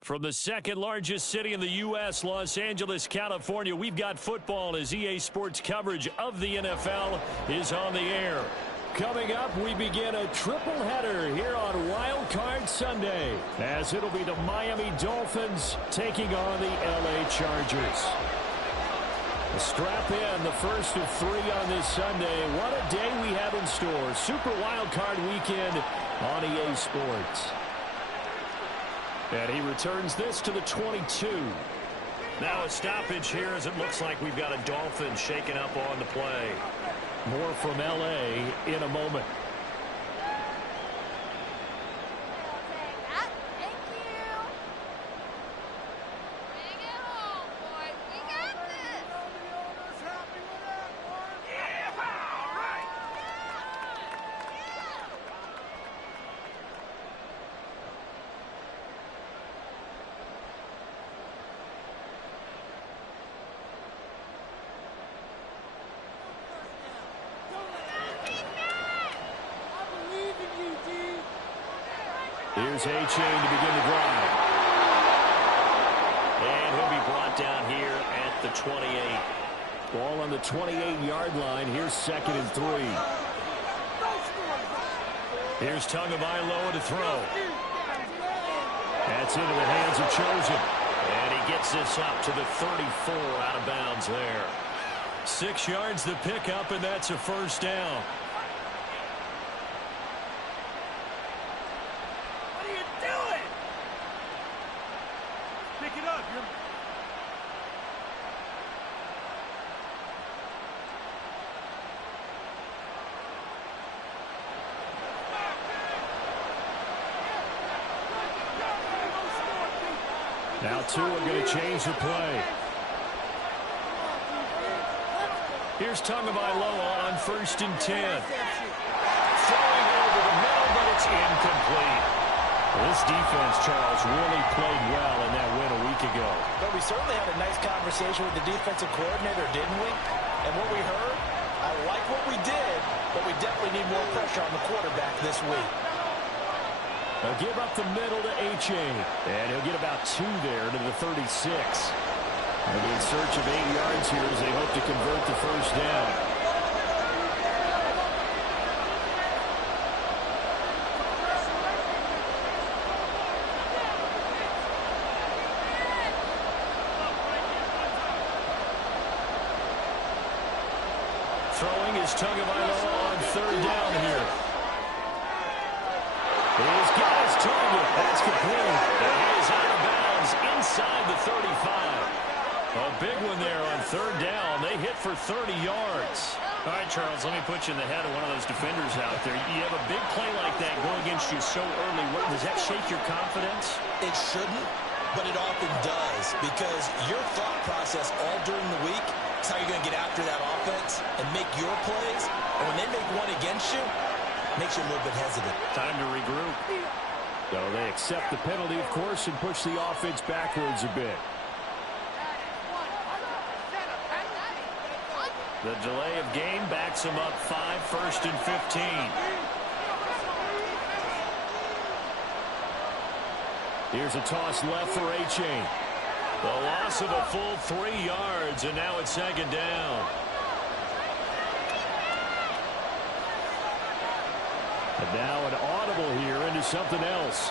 From the second largest city in the U.S., Los Angeles, California, we've got football as EA Sports coverage of the NFL is on the air. Coming up, we begin a triple header here on Wild Card Sunday, as it'll be the Miami Dolphins taking on the L.A. Chargers. Strap in, the first of three on this Sunday. What a day we have in store. Super Wild Card Weekend on EA Sports. And he returns this to the 22. Now a stoppage here as it looks like we've got a Dolphin shaken up on the play. More from L.A. in a moment. Here's A-Chain to begin the drive. And he'll be brought down here at the 28. Ball on the 28-yard line. Here's 2nd and 3. Here's Tagovailoa to throw. That's into the hands of Chosen. And he gets this up to the 34 out of bounds there. 6 yards the pickup, and that's a first down. Now two are going to change the play. Here's Tagovailoa on 1st and 10. Throwing over the middle, but it's incomplete. This defense, Charles, really played well in that win a week ago. But we certainly had a nice conversation with the defensive coordinator, didn't we? And what we heard, I like what we did, but we definitely need more pressure on the quarterback this week. They'll give up the middle to A-Chain. And he'll get about 2 there to the 36. They'll be in search of 8 yards here as they hope to convert the first down. Throwing is Tagovailoa on 3rd down here. He's got his target. That's complete. And he is out of bounds inside the 35. A big one there on 3rd down. They hit for 30 yards. All right, Charles, let me put you in the head of one of those defenders out there. You have a big play like that going against you so early. Does that shake your confidence? It shouldn't, but it often does, because your thought process all during the week is how you're going to get after that offense and make your plays. And when they make one against you, makes you a little bit hesitant. Time to regroup. So they accept the penalty, of course, and push the offense backwards a bit. The delay of game backs them up 5, 1st and 15. Here's a toss left for A-Chain. The loss of a full 3 yards, and now it's 2nd down. And now an audible here into something else.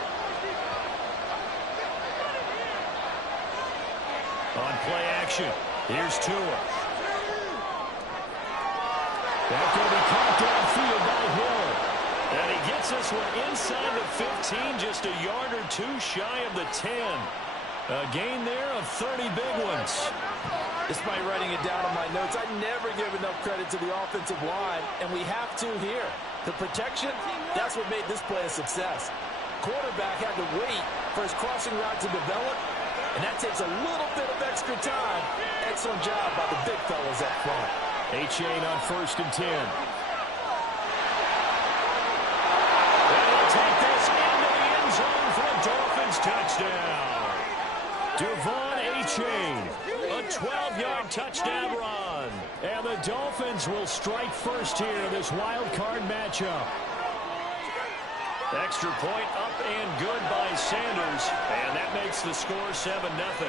On play action, here's Tua. That's going to be caught downfield by Hill. And he gets this one inside the 15, just a yard or 2 shy of the 10. A gain there of 30 big ones. Despite writing it down on my notes, I never give enough credit to the offensive line, and we have to here. The protection, that's what made this play a success. Quarterback had to wait for his crossing route to develop, and that takes a little bit of extra time. Excellent job by the big fellas up front. A-Chain on 1st and 10. And he'll take this into the end zone for a Dolphins touchdown. Devon A-Chain, a 12-yard touchdown run. And the Dolphins will strike first here in this wild card matchup. Extra point up and good by Sanders. And that makes the score 7-0.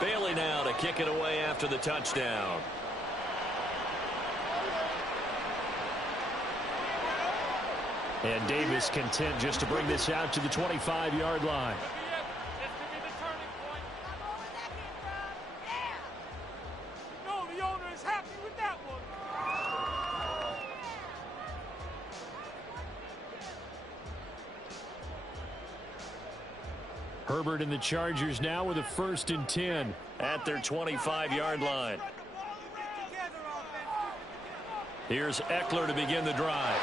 Bailey now to kick it away after the touchdown. And Davis content just to bring this out to the 25-yard line. Herbert and the Chargers now with a 1st and 10 at their 25-yard line. Here's Eckler to begin the drive.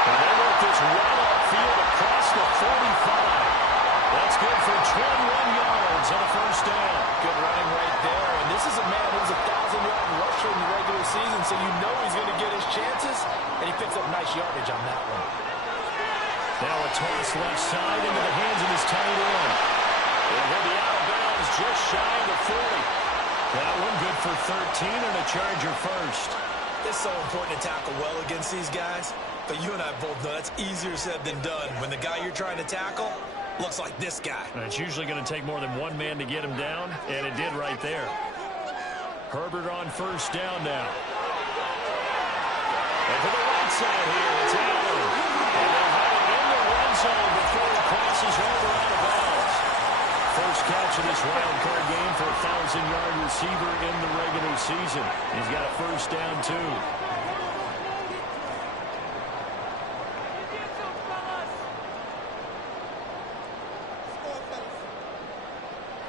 And they work this right upfield across the 45. That's good for 21 yards on a 1st down. Good running right there. And this is a man who's a 1,000-yard rusher in the regular season, so you know he's going to get his chances, and he picks up nice yardage on that one. Now a toss left side into the hands of his tight end. And he'll be out of bounds just shy of the 40. That one good for 13 and a Charger first. It's so important to tackle well against these guys, but you and I both know that's easier said than done. When the guy you're trying to tackle looks like this guy. And it's usually going to take more than one man to get him down, and it did right there. Herbert on 1st down now. And to the right side here, it's Allen. And they'll have it in the red zone before he crosses over out of bounds. First catch of this wild card game for a 1,000-yard receiver in the regular season. He's got a 1st down, too.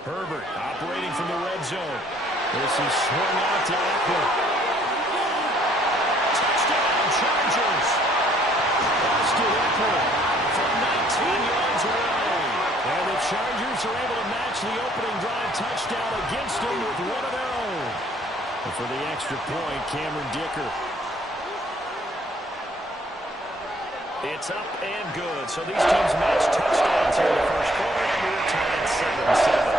Herbert operating from the red zone. This is swung out to Eckler. Touchdown, Chargers. Austin Eckler from 19 yards away. And the Chargers are able to match the opening drive touchdown against them with one of their own. And for the extra point, Cameron Dicker. It's up and good. So these teams match touchdowns here in the 1st quarter, and we're tied 7-7.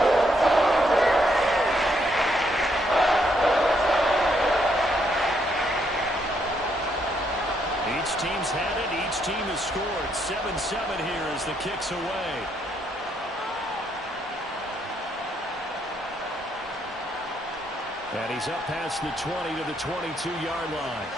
Each team's had it. Each team has scored. 7-7 here as the kick's away. And he's up past the 20 to the 22-yard line.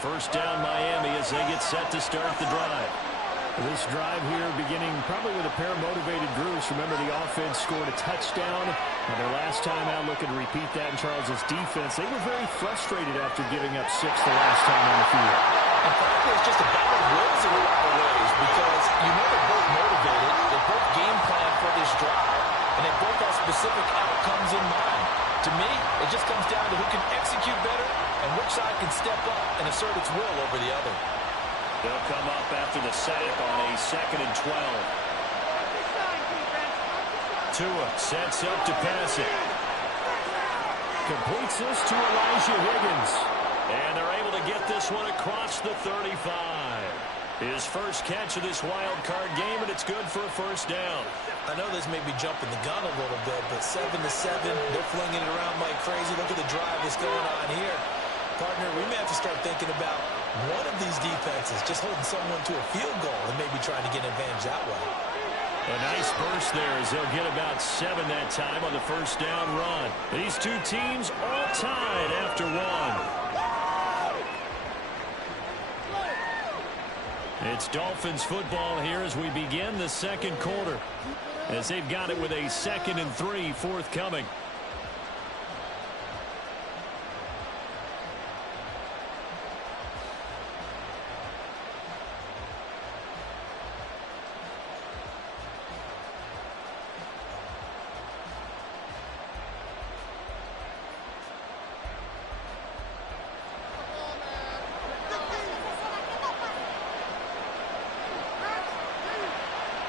First down Miami as they get set to start the drive. This drive here beginning probably with a pair of motivated groups. Remember, the offense scored a touchdown. Their last time out, looking to repeat that in Charles' defense. They were very frustrated after giving up 6 the last time on the field. And frankly, it's just a battle of wills in a lot of ways because you know they're both motivated. They both game plan for this drive, and they both have specific outcomes in mind. To me, it just comes down to who can execute better and which side can step up and assert its will over the other. They'll come up after the sack on a 2nd and 12. Tua sets up to pass it. Completes this to Elijah Higgins. And they're able to get this one across the 35. His first catch of this wild card game, and it's good for a 1st down. I know this may be jumping the gun a little bit, but 7-7, they're flinging it around like crazy. Look at the drive that's going on here. Partner, we may have to start thinking about one of these defenses just holding someone to a field goal and maybe trying to get an advantage that way. A nice burst there as they'll get about 7 that time on the 1st down run. These two teams all tied after 1. It's Dolphins football here as we begin the 2nd quarter, as they've got it with a 2nd and 3 forthcoming.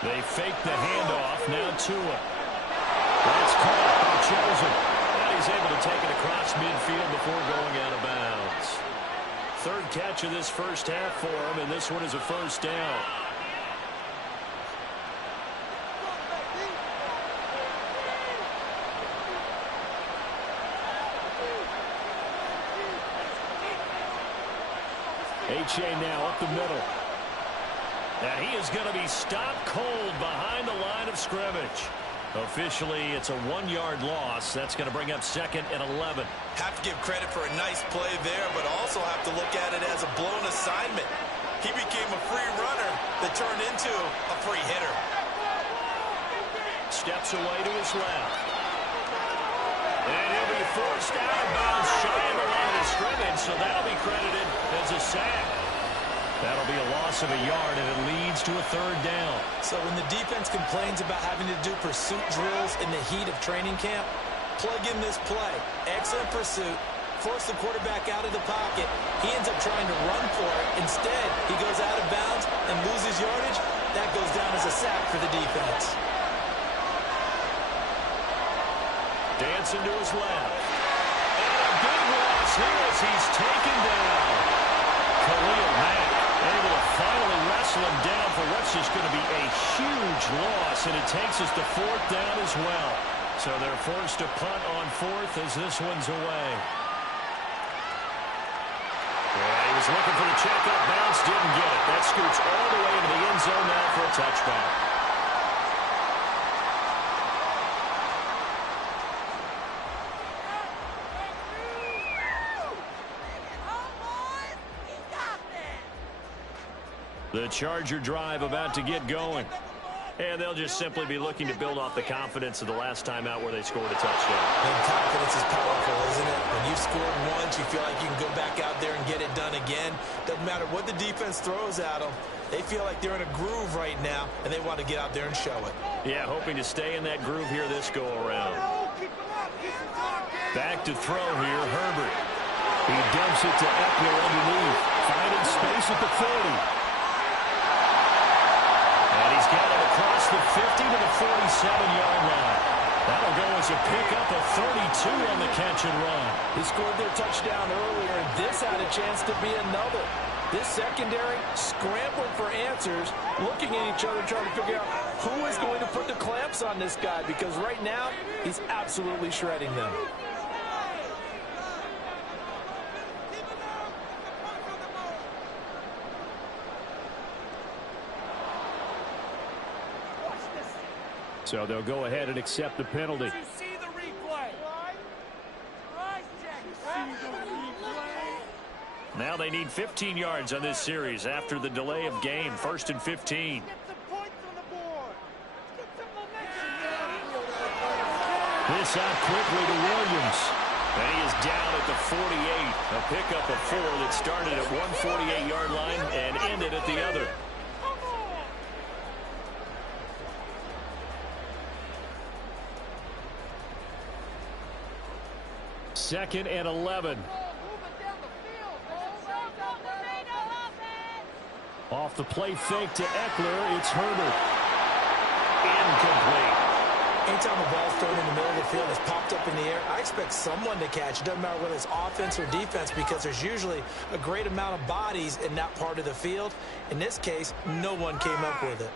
They fake the handoff. Now Tua. That's caught by Chosen. And he's able to take it across midfield before going out of bounds. Third catch of this first half for him, and this one is a first down. H.A. now up the middle. And he is going to be stopped cold behind the line of scrimmage. Officially, it's a 1-yard loss. That's going to bring up 2nd and 11. Have to give credit for a nice play there, but also have to look at it as a blown assignment. He became a free runner that turned into a free hitter. Steps away to his left. And he'll be forced out of bounds shy of the line of scrimmage, so that'll be credited as a sack. That'll be a loss of a yard, and it leads to a 3rd down. So when the defense complains about having to do pursuit drills in the heat of training camp, plug in this play. Excellent pursuit. Force the quarterback out of the pocket. He ends up trying to run for it. Instead, he goes out of bounds and loses yardage. That goes down as a sack for the defense. Dancing to his left. And a big loss here as he's taken down. Khalil Mack able to finally wrestle him down for what's just going to be a huge loss, and it takes us to 4th down as well. So they're forced to punt on 4th as this one's away. Yeah, he was looking for the checkup bounce, didn't get it. That scoots all the way into the end zone now for a touchback. The Charger drive about to get going. And they'll just simply be looking to build off the confidence of the last time out where they scored a touchdown. And confidence is powerful, isn't it? When you've scored once, you feel like you can go back out there and get it done again. Doesn't matter what the defense throws at them. They feel like they're in a groove right now, and they want to get out there and show it. Yeah, hoping to stay in that groove here this go-around. Back to throw here, Herbert. He dumps it to Eckler underneath. Finding space at the 40. And he's got it across the 50 to the 47-yard line. That'll go as a pickup of 32 on the catch and run. He scored their touchdown earlier, and this had a chance to be another. This secondary scrambling for answers, looking at each other, trying to figure out who is going to put the clamps on this guy, because right now he's absolutely shredding them. So they'll go ahead and accept the penalty. Now they need 15 yards on this series after the delay of game. 1st and 15. This out quickly to Williams. And he is down at the 48. A pickup of 4 that started at one 48-yard line and ended at the other. Second and 11. Off the play fake to Eckler, it's Herbert. Incomplete. Anytime a ball's thrown in the middle of the field, it's popped up in the air, I expect someone to catch. It doesn't matter whether it's offense or defense, because there's usually a great amount of bodies in that part of the field. In this case, no one came up with it.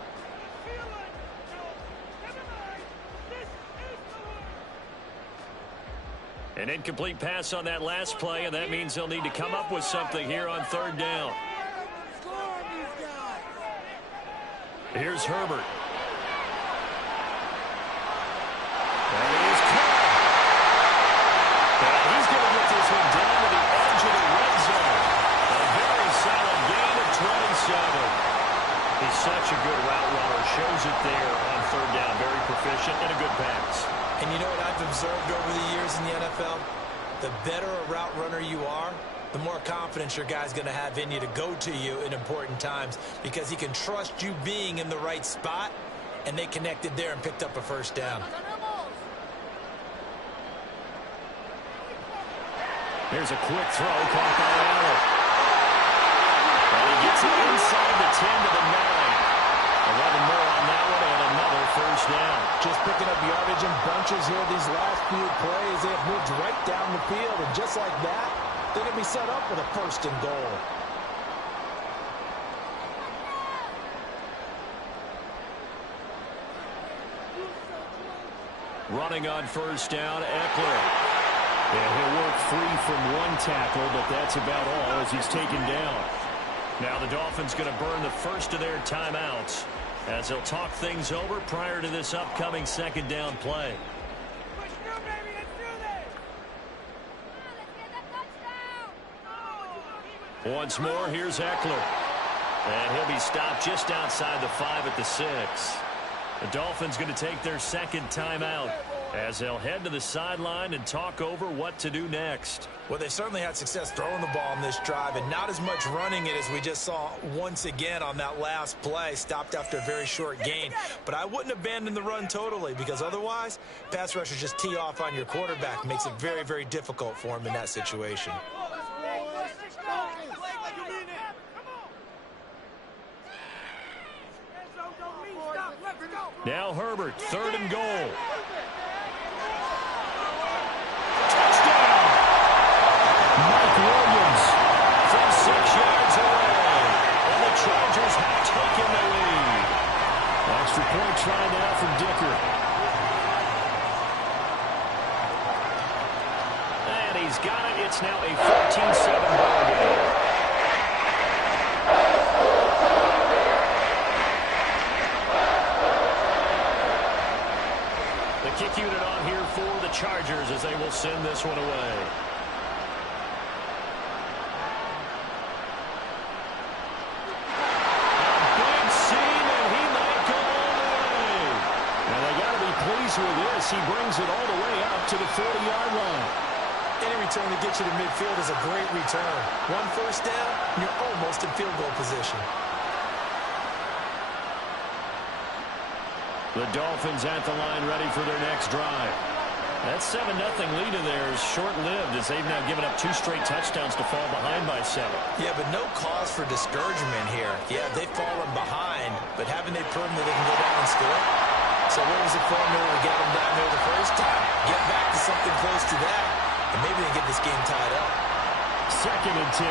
An incomplete pass on that last play, and that means they'll need to come up with something here on 3rd down. Here's Herbert. And he is caught. And he's going to get this one down to the edge of the red zone. A very solid gain of 27. He's such a good route runner. Shows it there on 3rd down. Very proficient and a good pass. And you know what I've observed over the years in the NFL? The better a route runner you are, the more confidence your guy's going to have in you to go to you in important times, because he can trust you being in the right spot, and they connected there and picked up a 1st down. Here's a quick throw caught by Allen. And he gets it inside the 10 to the 9. 11 more on that one. coaches here these last few plays. They have moved right down the field, and just like that, they're going to be set up with a first and goal. Running on first down, Eckler. And he'll work free from one tackle, but that's about all as he's taken down. Now the Dolphins going to burn the first of their timeouts as they'll talk things over prior to this upcoming second down play. Once more, here's Eckler. And he'll be stopped just outside the 5 at the 6. The Dolphins going to take their second timeout as they'll head to the sideline and talk over what to do next. Well, they certainly had success throwing the ball on this drive and not as much running it as we just saw once again on that last play. Stopped after a very short gain. But I wouldn't abandon the run totally because otherwise, pass rushers just tee off on your quarterback. Makes it very, very difficult for him in that situation. Now Herbert, 3rd and goal. Mike Williams from 6 yards away. And the Chargers have taken the lead. Extra point try now from Dicker. And he's got it. It's now a 14-7 ball game. The kick unit on here for the Chargers as they will send this one away. With this, he brings it all the way up to the 40-yard line. Any return to get you to midfield is a great return. One first down, you're almost in field goal position. The Dolphins at the line ready for their next drive. That 7-0 lead of theirs short-lived as they've now given up 2 straight touchdowns to fall behind by 7. Yeah, but no cause for discouragement here. Yeah, they've fallen behind, but haven't they proven that they can go down and score? So what was the formula to get them down there the first time? Get back to something close to that, and maybe they get this game tied up. 2nd and 10.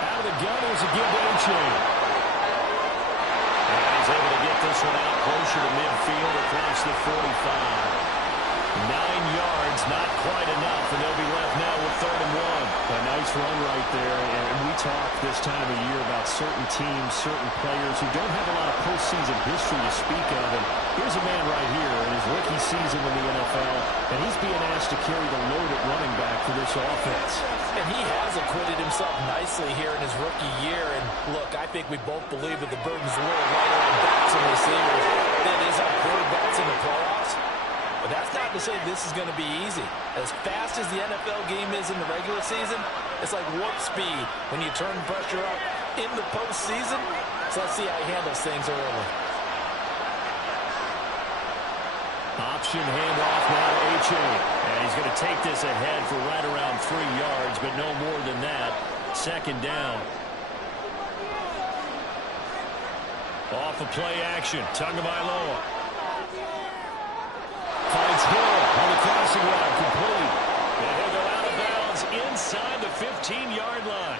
Out of the gun is a give to A-Chain. And he's able to get this one out closer to midfield across the 45. 9 yards, not quite enough, and they'll be left now with 3rd and 1. A nice run right there, and we talk this time of year about certain teams, certain players who don't have a lot of postseason history to speak of, and here's a man right here in his rookie season in the NFL, and he's being asked to carry the load at running back for this offense. And he has acquitted himself nicely here in his rookie year, and look, I think we both believe that the burden's a little lighter on backs and receivers than it is on quarterbacks in the playoffs. But that's not to say this is going to be easy. As fast as the NFL game is in the regular season, it's like warp speed when you turn pressure up in the postseason. So let's see how he handles things early. Option handoff now to A-Chain. And he's going to take this ahead for right around 3 yards, but no more than that. 2nd down. Off of play action. Tagovailoa. Finds Hill on the crossing route, complete. And he'll go out of bounds inside the 15-yard line.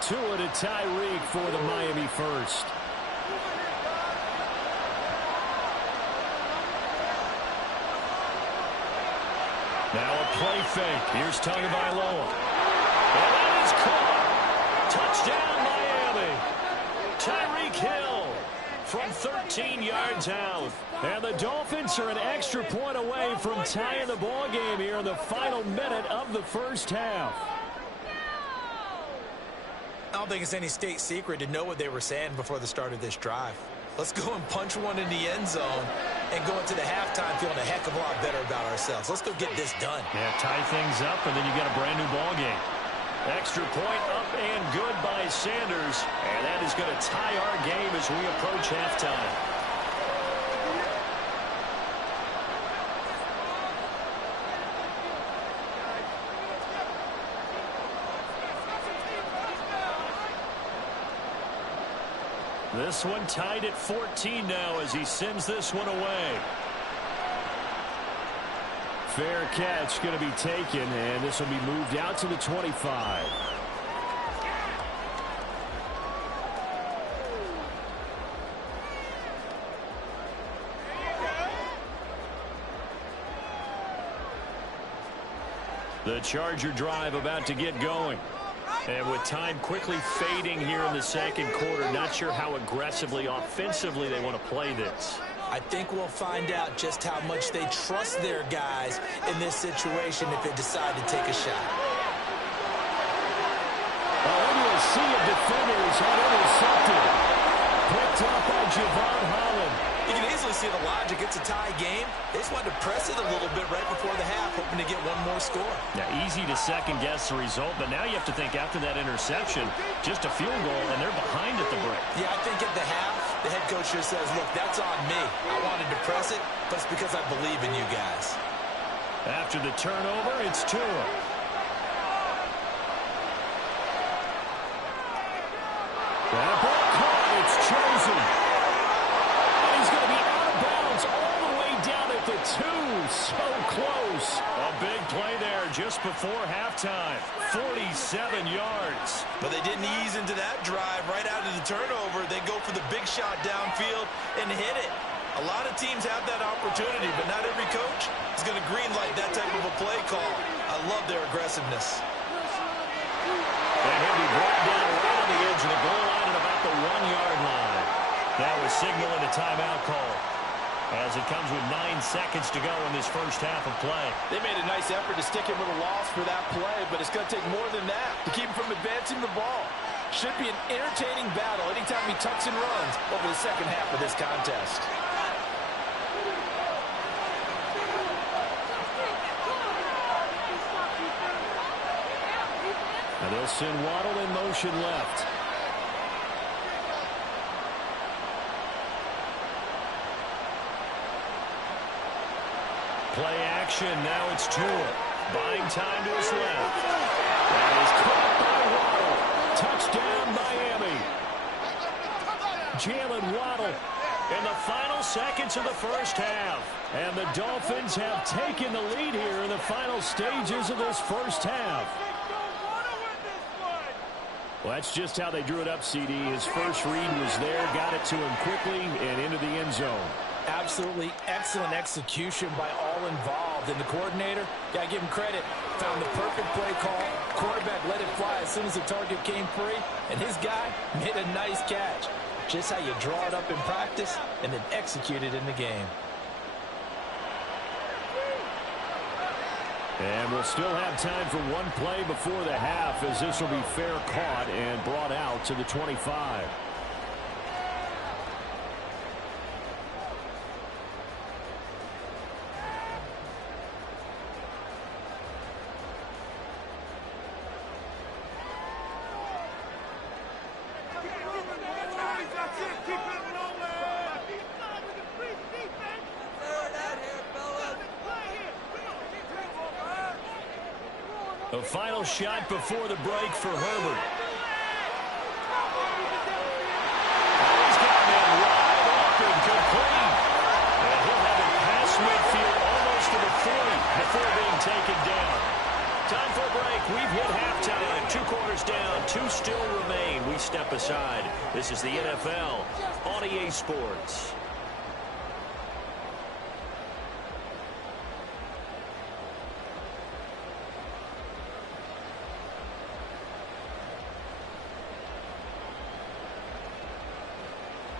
Tua to Tyreek for the Miami first. Now a play fake. Here's Tagovailoa. And that is caught. Touchdown, Miami. Tyreek Hill from 13 yards out. And the Dolphins are an extra point away from tying the ball game here in the final minute of the first half. I don't think it's any state secret to know what they were saying before the start of this drive. Let's go and punch one in the end zone and go into the halftime feeling a heck of a lot better about ourselves. Let's go get this done. Yeah, tie things up, and then you got a brand new ball game. Extra point up and good by Sanders. And that is going to tie our game as we approach halftime. This one tied at 14 now as he sends this one away. Fair catch going to be taken, and this will be moved out to the 25. The Charger drive about to get going. And with time quickly fading here in the second quarter, not sure how aggressively, offensively they want to play this. I think we'll find out just how much they trust their guys in this situation if they decide to take a shot. And you'll see a defenders had intercepted. Picked up by Javon Holland. You can easily see the logic. It's a tie game. They just wanted to press it a little bit right before the half, hoping to get one more score. Now, easy to second-guess the result, but now you have to think after that interception, just a field goal, and they're behind at the break. Yeah, I think at the half, the head coach just says, look, that's on me. I wanted to press it, but it's because I believe in you guys. After the turnover, it's Tua. That ball caught. It's chosen. And he's going to be out of bounds all the way down at the 2. So close. A big play there just before halftime. 47 yards. But they didn't ease into that drive right out of the turnover. They go for the big shot downfield and hit it. A lot of teams have that opportunity, but not every coach is going to greenlight that type of a play call. I love their aggressiveness. And he'll be brought down right on the edge of the goal line at about the 1-yard line. That was signaling a timeout call, as it comes with 9 seconds to go in this first half of play. They made a nice effort to stick him with a loss for that play, but it's going to take more than that to keep him from advancing the ball. Should be an entertaining battle anytime he tucks and runs over the second half of this contest. And they'll send Waddle in motion left. Play action. Now it's Tua. Buying time to his left. That is caught by Waddle. Touchdown, Miami. Jalen Waddle in the final seconds of the first half. And the Dolphins have taken the lead here in the final stages of this first half. Well, that's just how they drew it up, CD. His first read was there, got it to him quickly, and into the end zone. Absolutely excellent execution by all involved. And the coordinator, got to give him credit, found the perfect play call. Quarterback let it fly as soon as the target came free, and his guy made a nice catch. Just how you draw it up in practice and then execute it in the game. And we'll still have time for one play before the half, as this will be fair caught and brought out to the 25. A final shot before the break for Herbert. He's got that wide open, complete. And he'll have it past midfield almost to the 40 before being taken down. Time for a break. We've hit halftime. 2 quarters down, 2 still remain. We step aside. This is the NFL on EA Sports.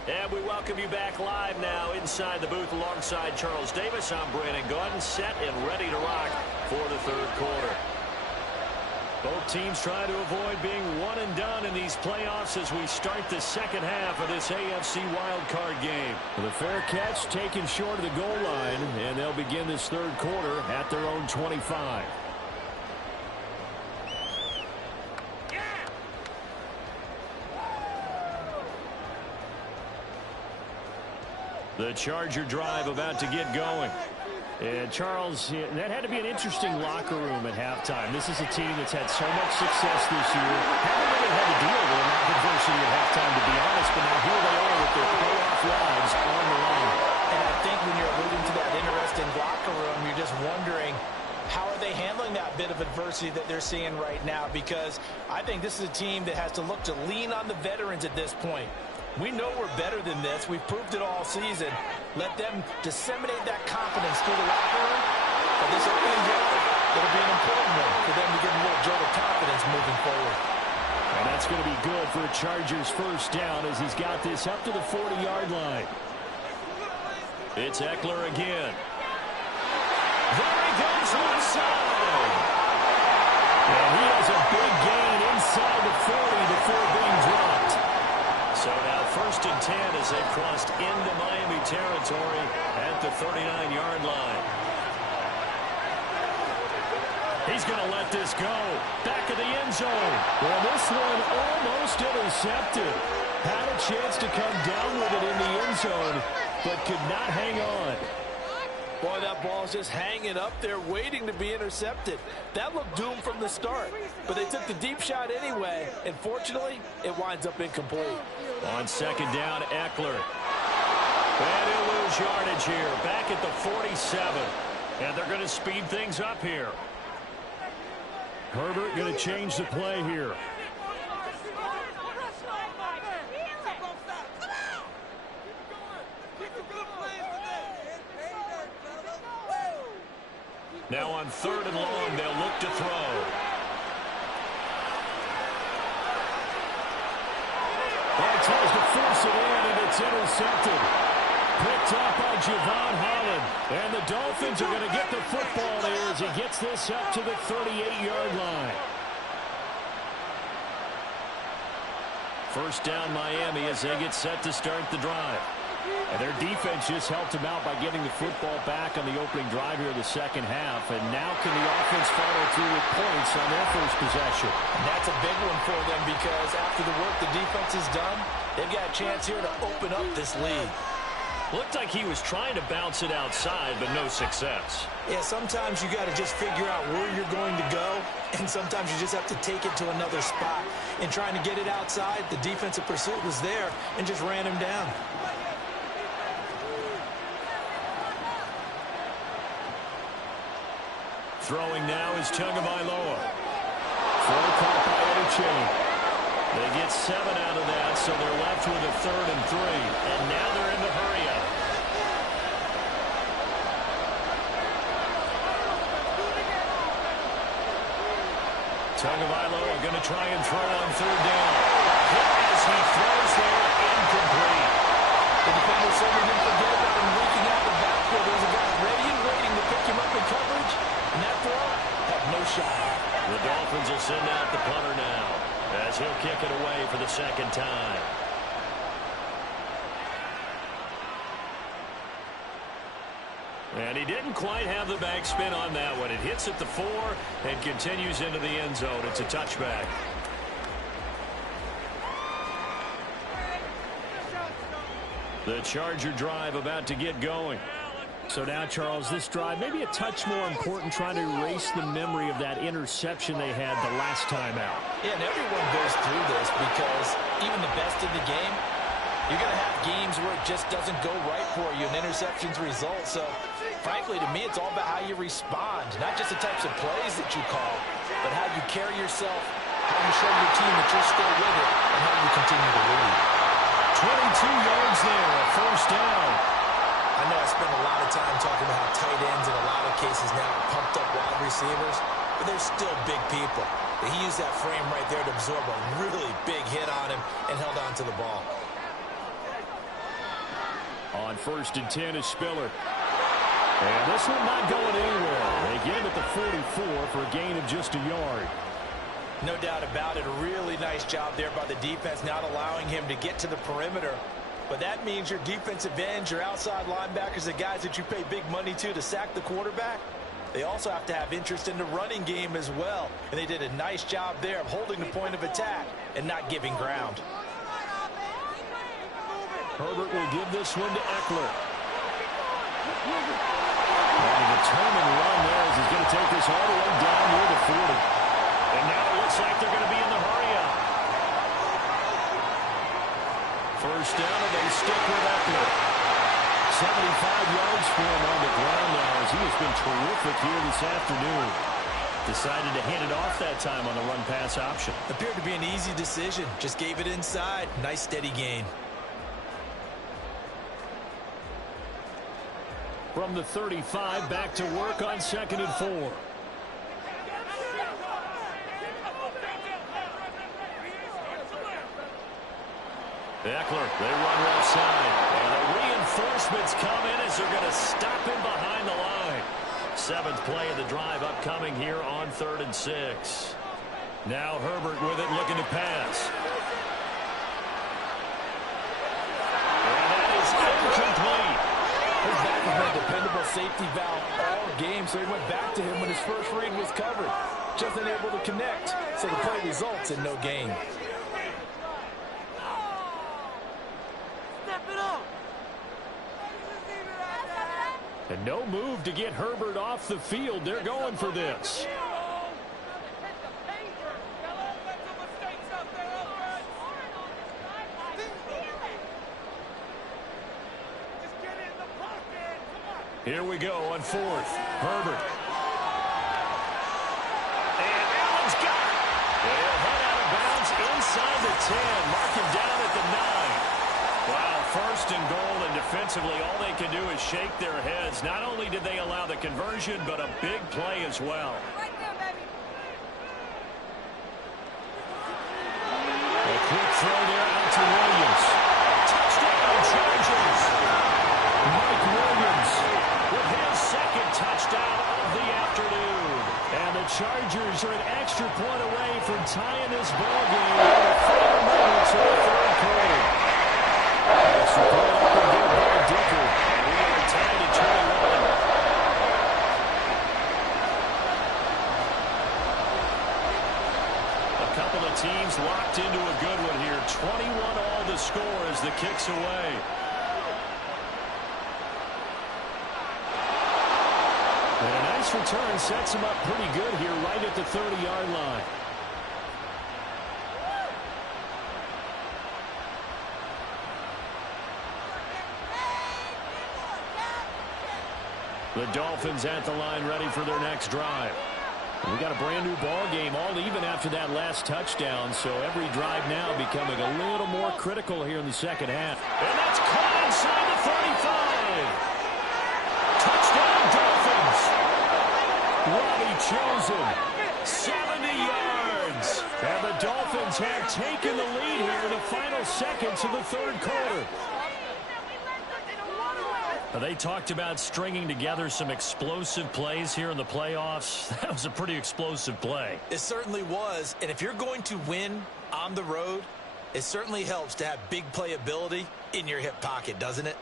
And we welcome you back live now inside the booth alongside Charles Davis. I'm Brandon Gaudin, set and ready to rock for the third quarter. Both teams try to avoid being one and done in these playoffs as we start the second half of this AFC wildcard game. The fair catch taken short of the goal line, and they'll begin this third quarter at their own 25. The Charger drive about to get going. And Charles, that had to be an interesting locker room at halftime. This is a team that's had so much success this year. Haven't really had to deal with a lot of adversity at halftime, to be honest, but now here they are adversity that they're seeing right now, because I think this is a team that has to look to lean on the veterans at this point. We know we're better than this. We've proved it all season. Let them disseminate that confidence through the locker room. But this opening drive, it'll be an important one for them to get a little jolt of confidence moving forward. And that's going to be good for a Chargers first down as he's got this up to the 40-yard line. It's Eckler again. There he goes left side. And he has a big gain inside the 40 before being dropped. So now 1st and 10 as they've crossed into Miami territory at the 39-yard line. He's going to let this go. Back of the end zone. Well, this one almost intercepted. Had a chance to come down with it in the end zone, but could not hang on. Boy, that ball's just hanging up there waiting to be intercepted. That looked doomed from the start, but they took the deep shot anyway, and fortunately, it winds up incomplete. On 2nd down, Eckler. And he'll lose yardage here, back at the 47. And they're going to speed things up here. Herbert going to change the play here. Now on 3rd and long, they'll look to throw. And tries to force it in, and it's intercepted. Picked up by Javon Holland. And the Dolphins are going to get the football there as he gets this up to the 38-yard line. First down Miami as they get set to start the drive. And their defense just helped them out by getting the football back on the opening drive here in the second half. And now can the offense follow through with points on their first possession? And that's a big one for them, because after the work the defense has done, they've got a chance here to open up this lead. Looked like he was trying to bounce it outside, but no success. Yeah, sometimes you got to just figure out where you're going to go, and sometimes you just have to take it to another spot. And trying to get it outside, the defensive pursuit was there and just ran him down. Throwing now is Tagovailoa. Full caught by A-Chain. They get 7 out of that, so they're left with a 3rd and 3. And now they're in the hurry up. Tagovailoa going to try and throw on 3rd down. As he throws there, incomplete. The defender certainly didn't forget about him leaking out the backfield. There's a guy ready and waiting to pick him up in coverage, and that throw had no shot. The Dolphins will send out the punter now, as he'll kick it away for the 2nd time. And he didn't quite have the backspin on that one. It hits at the 4 and continues into the end zone. It's a touchback. The Charger drive about to get going. So now, Charles, this drive maybe a touch more important, trying to erase the memory of that interception they had the last time out. Yeah, and everyone goes through this, because even the best in the game, you're going to have games where it just doesn't go right for you and interceptions result. So, frankly, to me, it's all about how you respond, not just the types of plays that you call, but how you carry yourself, how you show your team that you're still with it, and how you continue to lead. 22 yards there, a first down. I know I spend a lot of time talking about how tight ends in a lot of cases now are pumped up wide receivers, but they're still big people. He used that frame right there to absorb a really big hit on him and held on to the ball. On 1st and 10 is Spiller. And this one not going anywhere. They get him at the 44 for a gain of just a yard. No doubt about it. A really nice job there by the defense, not allowing him to get to the perimeter. But that means your defensive ends, your outside linebackers, the guys that you pay big money to sack the quarterback, they also have to have interest in the running game as well. And they did a nice job there of holding the point of attack and not giving ground. Herbert will give this one to Eckler. And a determined run there as he's going to take this all the way down near the 40. And now it looks like they're going to be in the hurry-up. First down, and they stick with Eckler. 75 yards for him on the ground now, as he has been terrific here this afternoon. Decided to hand it off that time on the run-pass option. Appeared to be an easy decision. Just gave it inside. Nice, steady gain. From the 35, back to work on 2nd and 4. Eckler, they run left side. And the reinforcements come in as they're going to stop him behind the line. 7th play of the drive upcoming here on 3rd and 6. Now Herbert with it, looking to pass. And that is incomplete. His back has been a dependable safety valve all game, so he went back to him when his first read was covered. Just unable to connect, so the play results in no gain. And no move to get Herbert off the field. They're going for this. Here we go on 4th. Herbert. And Allen's got it. They'll head out of bounds inside the 10. Mark him down at the 9. Wow, 1st and goal, and defensively all they can do is shake their heads. Not only did they allow the conversion, but a big play as well. A quick throw there out to Williams. Touchdown, Chargers. Mike Williams with his 2nd touchdown of the afternoon. And the Chargers are an extra point away from tying this ball game in the final moments of the 3rd quarter. Extra point up and good by Dicker. We are tied at 21. A couple of teams locked into a good one here. 21 all the score as the kick's away. And a nice return sets him up pretty good here right at the 30-yard line. The Dolphins at the line ready for their next drive. We got a brand new ball game, all even after that last touchdown, so every drive now becoming a little more critical here in the 2nd half. And that's caught inside the 35. Touchdown Dolphins. Robbie Chosen, 70 yards. And the Dolphins have taken the lead here in the final seconds of the 3rd quarter. They talked about stringing together some explosive plays here in the playoffs. That was a pretty explosive play. It certainly was. And if you're going to win on the road, it certainly helps to have big playability in your hip pocket, doesn't it?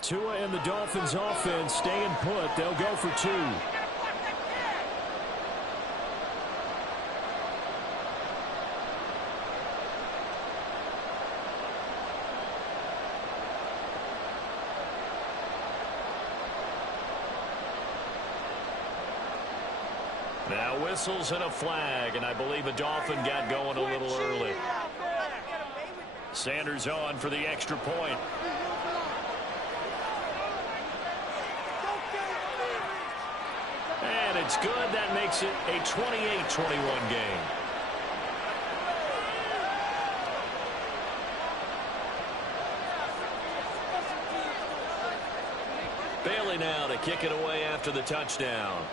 Tua and the Dolphins offense staying put. They'll go for 2. Now whistles and a flag, and I believe a Dolphin got going a little early. Sanders on for the extra point. And it's good. That makes it a 28-21 game. Bailey now to kick it away after the touchdown.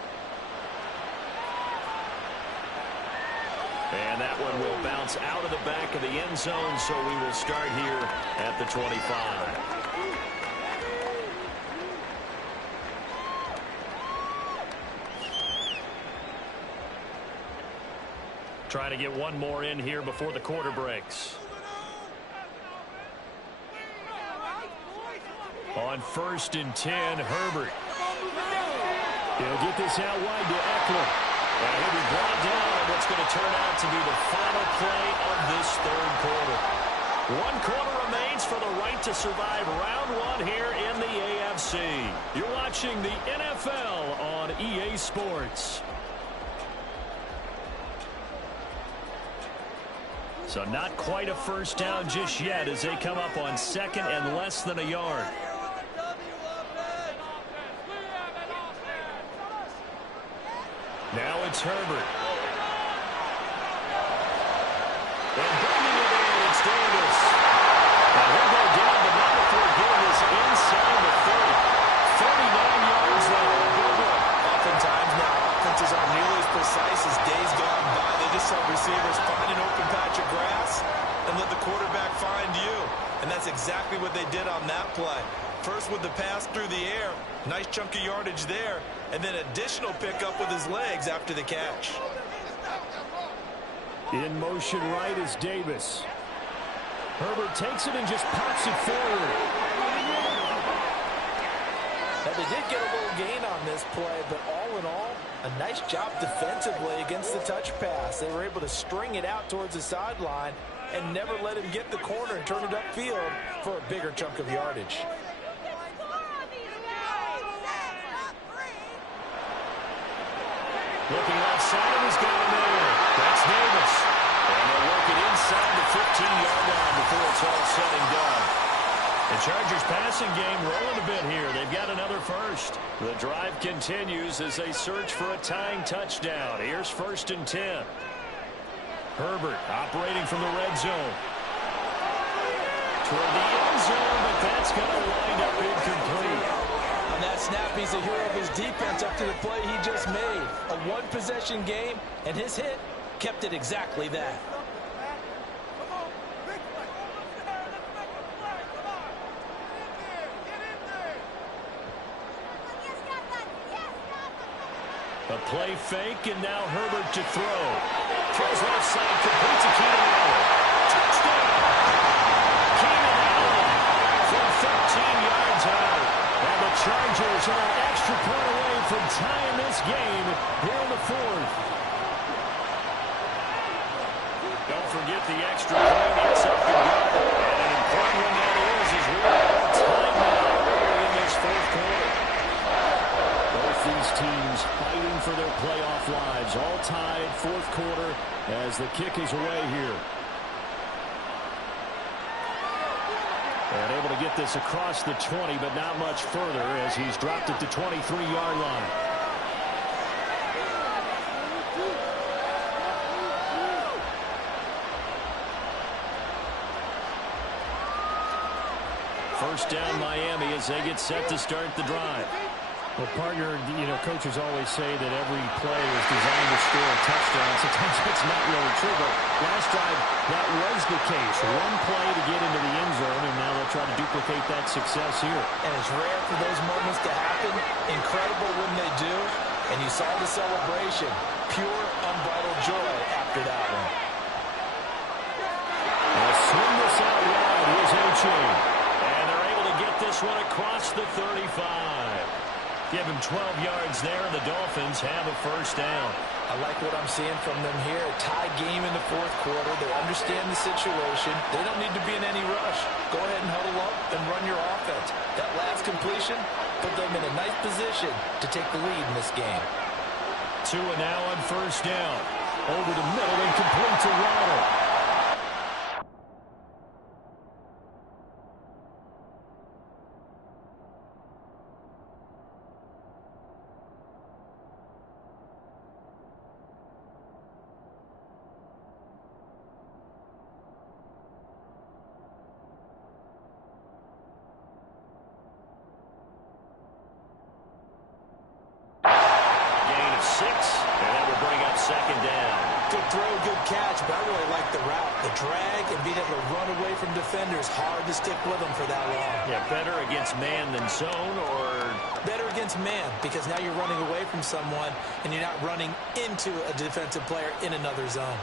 And that one will bounce out of the back of the end zone, so we will start here at the 25. Trying to get one more in here before the quarter breaks. On 1st and 10, Herbert. He'll get this out wide to Eckler. And he'll be brought down on what's going to turn out to be the final play of this 3rd quarter. 1 quarter remains for the right to survive round 1 here in the AFC. You're watching the NFL on EA Sports. So not quite a first down just yet as they come up on second and less than a yard. Now it's Herbert. And bringing it in, it's Davis. Now he'll go down, but not before getting this inside the 30. 39 yards there. Oftentimes now, offenses aren't nearly as precise as days gone by. They just let receivers find an open patch of grass and let the quarterback find you. And that's exactly what they did on that play. First with the pass through the air, nice chunk of yardage there, and then additional pickup with his legs after the catch. In motion right is Davis. Herbert takes it and just pops it forward. Now they did get a little gain on this play, but all in all, a nice job defensively against the touch pass. They were able to string it out towards the sideline and never let him get the corner and turn it upfield for a bigger chunk of yardage. Looking outside, and he's got a man. That's Davis. And they'll work it inside the 15-yard line before it's all said and done. The Chargers passing game rolling a bit here. They've got another first. The drive continues as they search for a tying touchdown. Here's 1st and 10. Herbert operating from the red zone. Toward the end zone, but that's going to wind up incomplete. On that snap, he's a hero of his defense up to the play he just made. A one-possession game, and his hit kept it exactly that. A play fake, and now Herbert to throw. Throws left side, completes to Keenan Allen. Touchdown! Keenan Allen from 13 yards out. And the Chargers are an extra point away from tying this game here in the 4th. Don't forget the extra point. That's up and good. And an important one that is we're all tied now early in this 4th quarter. Both these teams fighting for their playoff lives. All tied 4th quarter as the kick is away here. And able to get this across the 20, but not much further as he's dropped it to 23-yard line. First down Miami as they get set to start the drive. Well, partner, coaches always say that every play is designed to score a touchdown. Sometimes that's not really true, but last drive, that was the case. One play to get into the end zone, and now they'll try to duplicate that success here. And it's rare for those moments to happen. Incredible when they do. And you saw the celebration. Pure, unbridled joy after that one. They'll swing this out wide. Here's A-Chain. And they're able to get this one across the 35. Give him 12 yards there, and the Dolphins have a first down. I like what I'm seeing from them here. A tie game in the 4th quarter. They understand the situation. They don't need to be in any rush. Go ahead and huddle up and run your offense. That last completion put them in a nice position to take the lead in this game. Tua now on first down. Over the middle and complete to Waddle. Second down. Good throw, good catch, but I really like the route. The drag and being able to run away from defenders. Hard to stick with them for that long. Yeah, better against man than zone, or? Better against man, because now you're running away from someone and you're not running into a defensive player in another zone.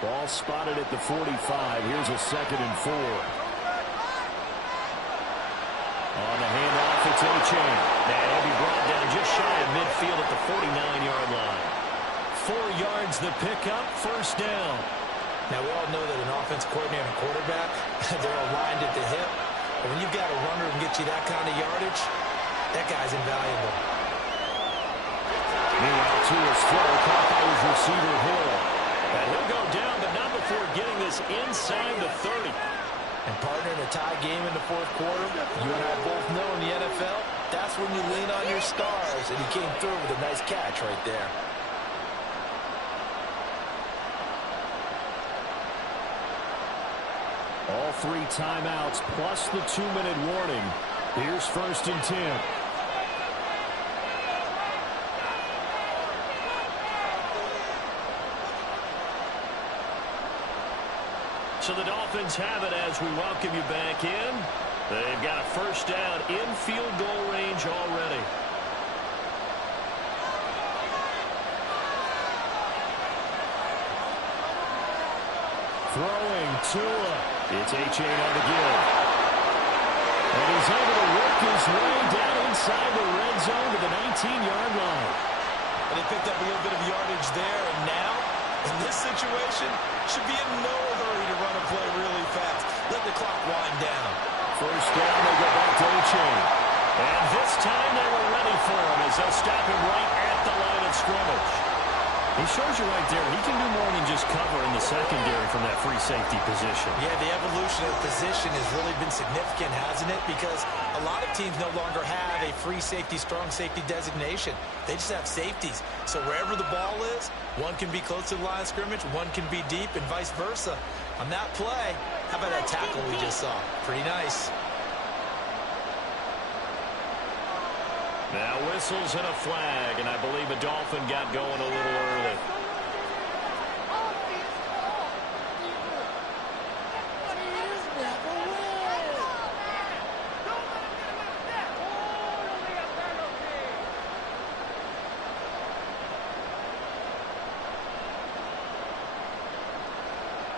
Ball spotted at the 45. Here's a 2nd and 4. On the handoff, it's A-Chain. Now he'll be brought down just shy of midfield at the 49-yard line. 4 yards the pickup, first down. Now, we all know that an offense coordinator and a quarterback, they're aligned at the hip. But when you've got a runner who can get you that kind of yardage, that guy's invaluable. Meanwhile, Tua's throw caught by his receiver, Hill. And he'll go down, but not before getting this inside the 30. And partner, in a tie game in the fourth quarter, you and I both know in the NFL, that's when you lean on your stars, and he came through with a nice catch right there. All 3 timeouts plus the 2-minute warning. Here's 1st and 10. So the Dolphins have it as we welcome you back in. They've got a first down in field goal range already. Throwing Tua. It's Achane on the give. And he's able to work his way down inside the red zone to the 19-yard line. And they picked up a little bit of yardage there, and now, in this situation, should be in no hurry to run a play really fast. Let the clock wind down. First down, they go back to Achane. And this time they were ready for him as they'll stop him right at the line of scrimmage. He shows you right there, he can do more than just cover in the secondary from that free safety position. Yeah, the evolution of position has really been significant, hasn't it? Because a lot of teams no longer have a free safety, strong safety designation. They just have safeties. So wherever the ball is, one can be close to the line of scrimmage, one can be deep, and vice versa. On that play, how about that tackle we just saw? Pretty nice. Now whistles and a flag, and I believe a Dolphin got going a little early.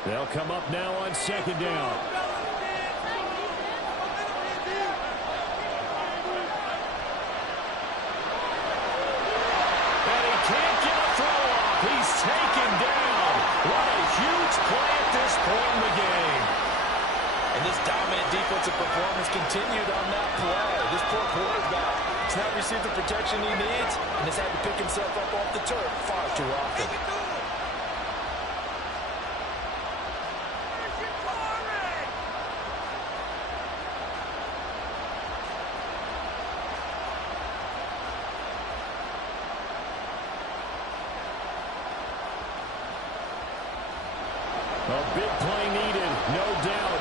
They'll come up now on 2nd down. He's taken down. What a huge play at this point in the game. And this dominant defensive performance continued on that play. This poor quarterback has not received the protection he needs and has had to pick himself up off the turf far too often. A big play needed, no doubt.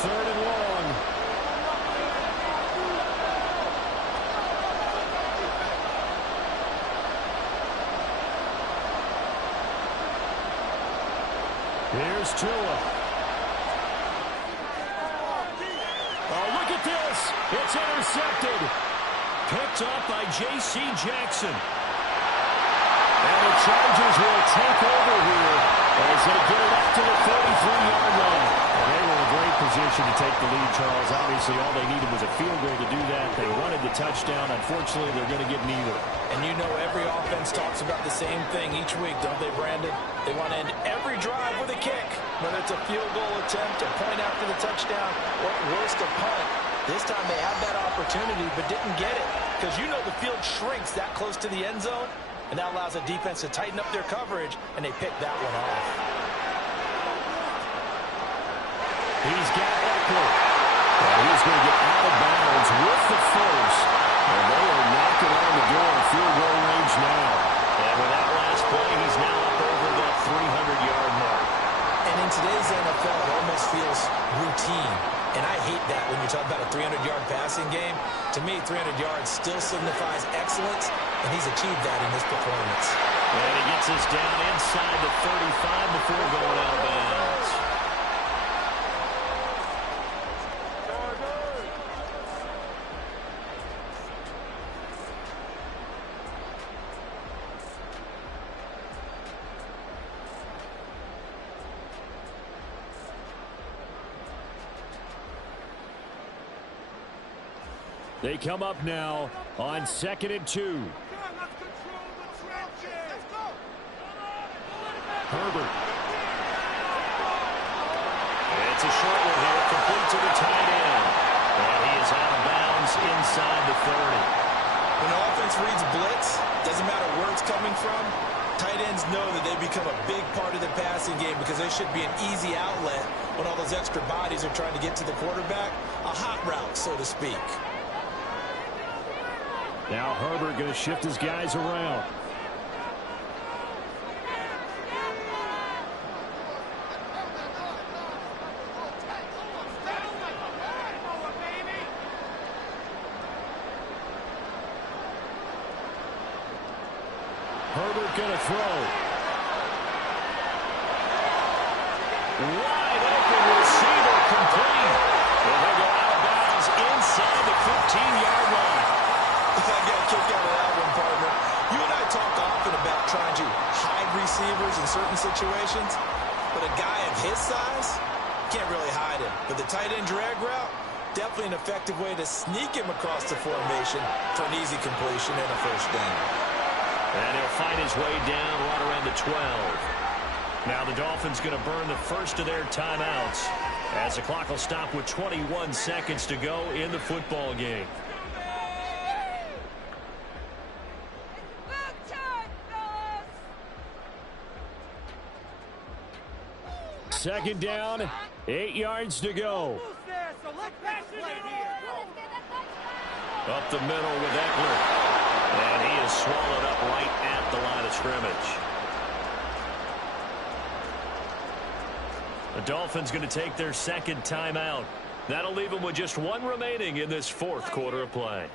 3rd and long. Here's Tua. Oh, look at this. It's intercepted. Picked up by J.C. Jackson. And the Chargers will take over here as they get it up to the 33-yard line. And they were in a great position to take the lead, Charles. Obviously, all they needed was a field goal to do that. They wanted the touchdown. Unfortunately, they're going to get neither. And you know every offense talks about the same thing each week, don't they, Brandon? They want to end every drive with a kick, whether it's a field goal attempt, a point after the touchdown, or at worst, a punt. This time they had that opportunity but didn't get it because you know the field shrinks that close to the end zone. And that allows the defense to tighten up their coverage, and they picked that one off. He's got Eckler. And he's going to get out of bounds with the first. And they are knocking on the door in field goal range now. And with that last play, he's now up over the 300-yard mark. And in today's NFL, it almost feels routine. And I hate that when you talk about a 300-yard passing game. To me, 300 yards still signifies excellence, and he's achieved that in this performance. And he gets us down inside the 35 before going out of bounds. They come up now on 2nd and 2. Herbert. It's a short one here, complete to the tight end. And he is out of bounds inside the 30. When the offense reads blitz, Doesn't matter where it's coming from. Tight ends know that they become a big part of the passing game because they should be an easy outlet when all those extra bodies are trying to get to the quarterback. A hot route, so to speak. Now Herbert going to shift his guys around. Herbert going to throw. Wide open receiver complete. And they go out of bounds inside the 15-yard line. I got a kick out of that one, partner. You and I talk often about trying to hide receivers in certain situations, but a guy of his size can't really hide him. But the tight end drag route, definitely an effective way to sneak him across the formation for an easy completion and a first down. And he'll find his way down right around the 12. Now the Dolphins going to burn the first of their timeouts as the clock will stop with 21 seconds to go in the football game. Second down, 8 yards to go. Up the middle with Eckler. And he is swallowed up right at the line of scrimmage. The Dolphins going to take their second timeout. That'll leave them with just one remaining in this fourth quarter of play.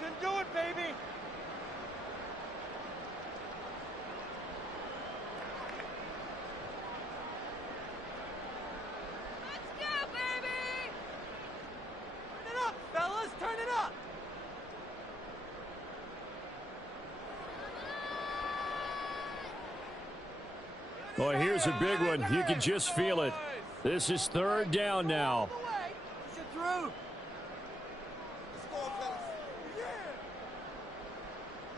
You can do it, baby. Let's go, baby. Turn it up, fellas. Turn it up. Boy, here's a big one. You can just feel it. This is third down now. Push it through. Let's go, fellas. Yeah.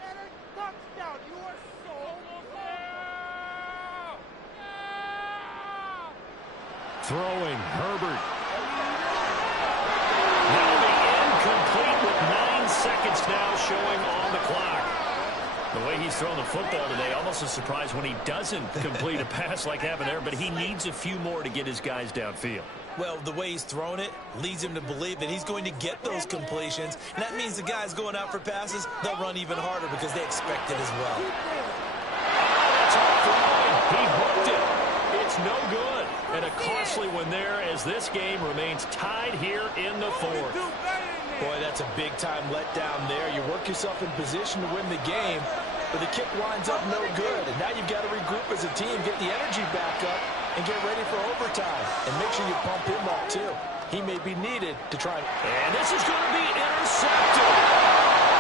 And a touchdown. You are so Throwing, Herbert. That'll be incomplete with 9 seconds now showing on the clock. The way he's thrown the football today, almost a surprise when he doesn't complete a pass like happened there, but he needs a few more to get his guys downfield. Well, the way he's thrown it leads him to believe that he's going to get those completions. And that means the guys going out for passes, they'll run even harder because they expect it as well. That's off the line. He hooked it. It's no good. And a costly one there as this game remains tied here in the fourth. Boy, that's a big-time letdown there. You work yourself in position to win the game, but the kick winds up no good. And now you've got to regroup as a team, get the energy back up, and get ready for overtime. And make sure you pump him up, too. He may be needed to try. And this is going to be intercepted.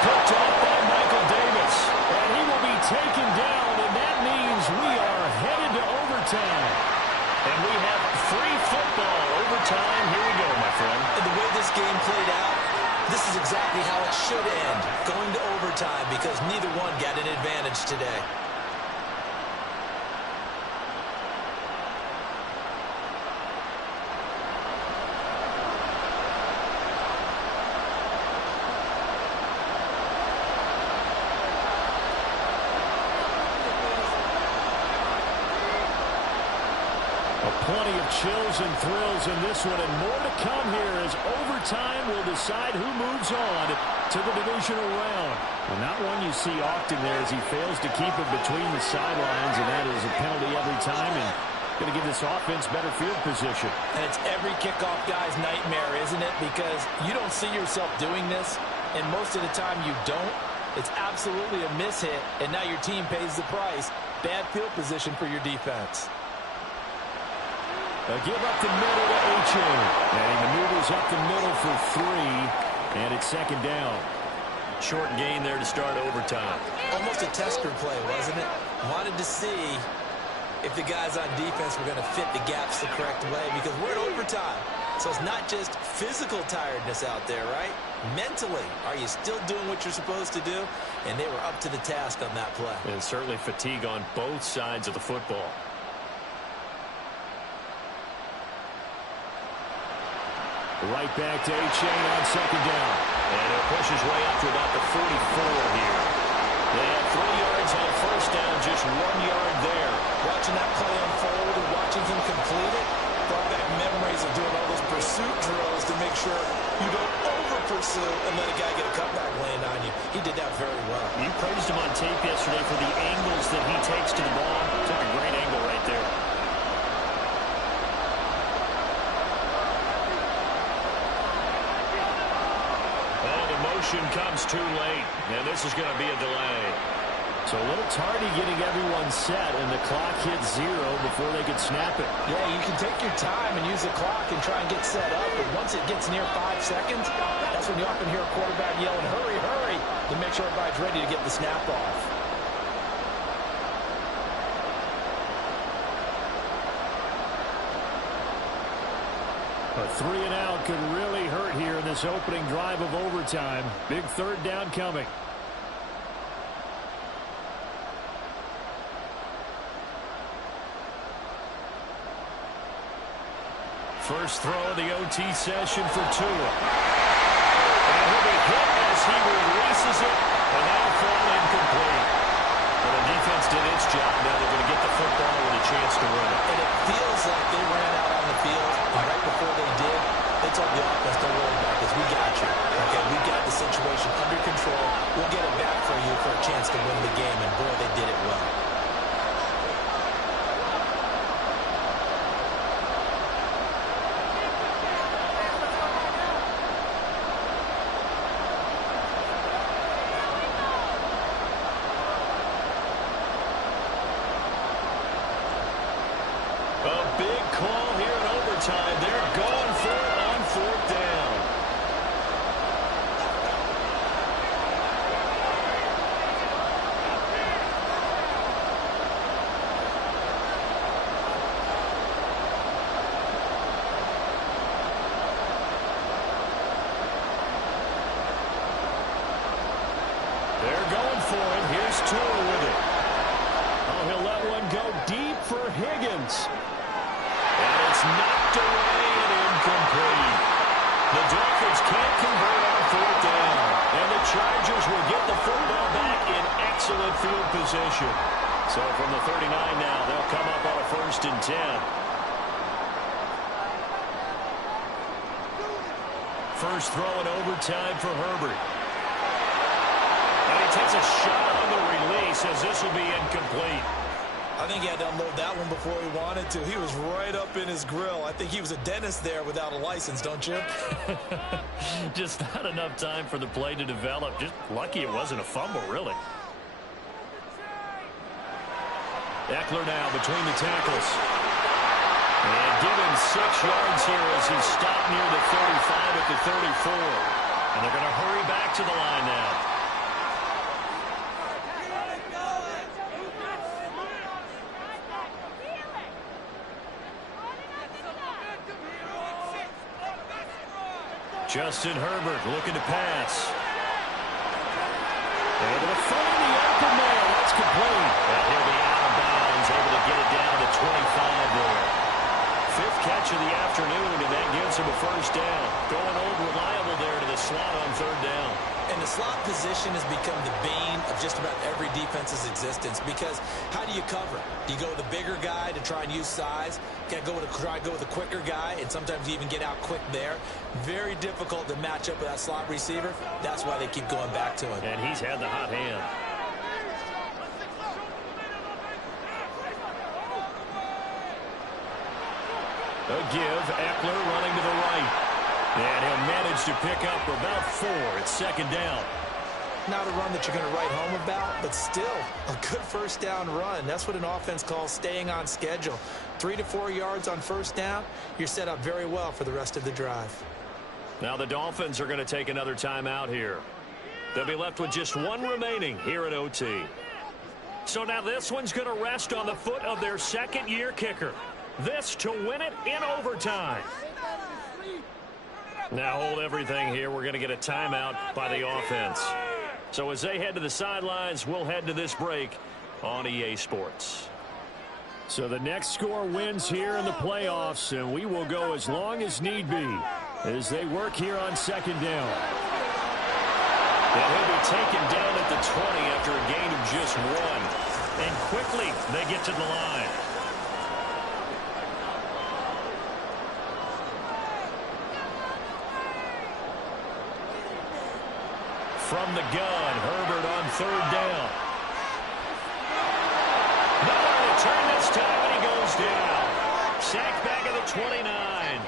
Picked off by Michael Davis. And he will be taken down, and that means we are headed to overtime. And we have free football overtime. Here we go, my friend. And the way this game played out, this is exactly how it should end, going to overtime, because neither one got an advantage today. Plenty of chills and thrills in this one, and more to come here as overtime will decide who moves on to the divisional round. Well, not one you see often there as he fails to keep it between the sidelines, and that is a penalty every time, and going to give this offense better field position. And it's every kickoff guy's nightmare, isn't it? Because you don't see yourself doing this, and most of the time you don't. It's absolutely a mishit, and now your team pays the price. Bad field position for your defense. A give up the middle to A-Chain. And he maneuvers up the middle for 3. And it's second down. Short gain there to start overtime. Almost a tester play, wasn't it? Wanted to see if the guys on defense were going to fit the gaps the correct way, because we're in overtime. So it's not just physical tiredness out there, right? Mentally, are you still doing what you're supposed to do? And they were up to the task on that play. And certainly fatigue on both sides of the football. Right back to A-Chain on second down. And he'll push his way up to about the 44 here. They have 3 yards on first down, just 1 yard there. Watching that play unfold and watching him complete it brought back memories of doing all those pursuit drills to make sure you don't over-pursue and let a guy get a cutback land on you. He did that very well. You praised him on tape yesterday for the angles that he takes to the ball. Took a great angle right there. Oh, the motion comes too late, and this is going to be a delay. So a little tardy getting everyone set, and the clock hits 0 before they could snap it. Yeah, you can take your time and use the clock and try and get set up, but once it gets near 5 seconds, that's when you often hear a quarterback yelling, hurry, hurry, to make sure everybody's ready to get the snap off. A 3 and out could really hurt here in this opening drive of overtime. Big third down coming. First throw of the OT session for Tua. And he'll be hit as he releases it, and that'll fall incomplete. Well, the defense did its job. Now they're going to get the football with a chance to win it. And it feels like they ran out on the field, and right before they did, they told the offense, don't worry about this. We got you. Okay, we got the situation under control. We'll get it back for you for a chance to win the game, and boy, they did it well. A big call here in overtime. They're going for it on 4th down. They're going for it. Here's Tua with it. Oh, he'll let one go deep for Higgins. And it's knocked away and incomplete. The Dolphins can't convert on 4th down. And the Chargers will get the football back in excellent field position. So from the 39 now, they'll come up on a 1st and 10. First throw in overtime for Herbert. And he takes a shot on the release as this will be incomplete. I think he had to unload that one before he wanted to. He was right up in his grill. I think he was a dentist there without a license, don't you? Just not enough time for the play to develop. Just lucky it wasn't a fumble, really. Eckler now between the tackles. And given 6 yards here as he stopped near the 35 at the 34. And they're going to hurry back to the line now. Justin Herbert looking to pass. Able to find the open man. That's complete. And he'll be out of bounds, able to get it down to 25 there. 5th catch of the afternoon, and that gives him a 1st down. Going old reliable there to the slot on 3rd down. And the slot position has become the bane of just about every defense's existence because how do you cover? Do you go with a bigger guy to try and use size? Try to go with a quicker guy, and sometimes you even get out quick there. Very difficult to match up with that slot receiver. That's why they keep going back to him. And he's had the hot hand. A give, Eckler running to the right. And he'll manage to pick up about 4 at 2nd down. Not a run that you're going to write home about, but still a good 1st down run. That's what an offense calls staying on schedule. 3 to 4 yards on 1st down, you're set up very well for the rest of the drive. Now the Dolphins are going to take another timeout here. They'll be left with just 1 remaining here at OT. So now this one's going to rest on the foot of their 2nd-year kicker. This to win it in overtime. Now hold everything here. We're going to get a timeout by the offense. So as they head to the sidelines, we'll head to this break on EA Sports. So the next score wins here in the playoffs, and we will go as long as need be as they work here on 2nd down. And he'll be taken down at the 20 after a gain of just 1. And quickly, they get to the line. From the gun, Herbert on 3rd down. Nowhere to turn this time, and he goes down. Sacked back at the 29.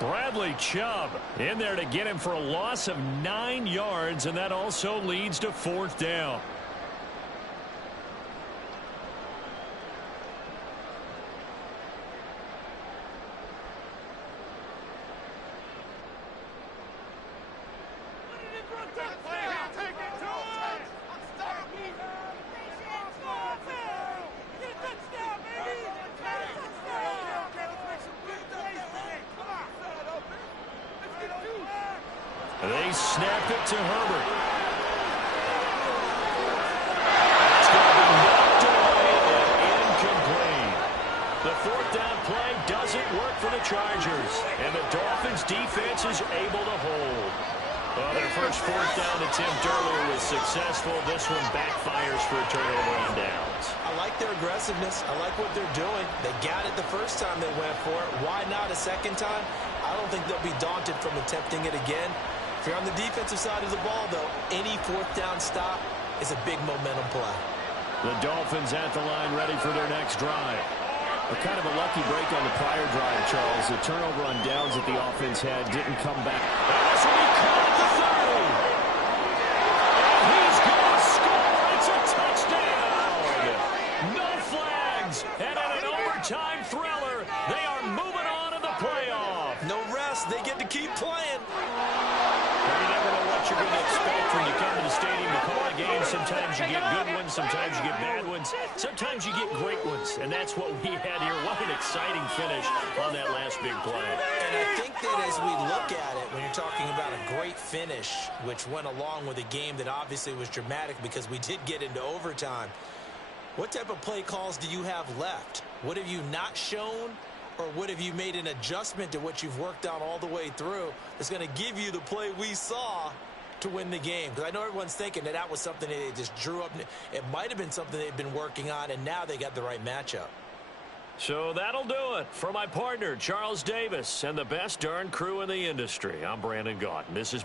Bradley Chubb in there to get him for a loss of 9 yards, and that also leads to 4th down. They snap it to Herbert. It's going to be knocked away and incomplete. The 4th down play doesn't work for the Chargers, and the Dolphins' defense is able to hold. Well, their first 4th down attempt earlier was successful. This one backfires for a turnover on downs. I like their aggressiveness. I like what they're doing. They got it the first time they went for it. Why not a second time? I don't think they'll be daunted from attempting it again. If you're on the defensive side of the ball, though, any 4th down stop is a big momentum play. The Dolphins at the line ready for their next drive. A kind of a lucky break on the prior drive, Charles. The turnover on downs that the offense had didn't come back. And this will be caught at the 30. And he's going to score. It's a touchdown. No flags. And in an overtime thriller, they are moving on in the playoff. No rest. They get to keep playing. You never know what you're going to expect when you come to the stadium to call a game. Sometimes you get good ones, sometimes you get bad ones, sometimes you get great ones, and that's what we had here. What an exciting finish on that last big play. And I think that as we look at it, when you're talking about a great finish, which went along with a game that obviously was dramatic because we did get into overtime, what type of play calls do you have left? What have you not shown? Or what have you made an adjustment to what you've worked on all the way through that's going to give you the play we saw to win the game? Because I know everyone's thinking that was something that they just drew up. It might have been something they've been working on, and now they got the right matchup. So that'll do it for my partner, Charles Davis, and the best darn crew in the industry. I'm Brandon Gaudin. This is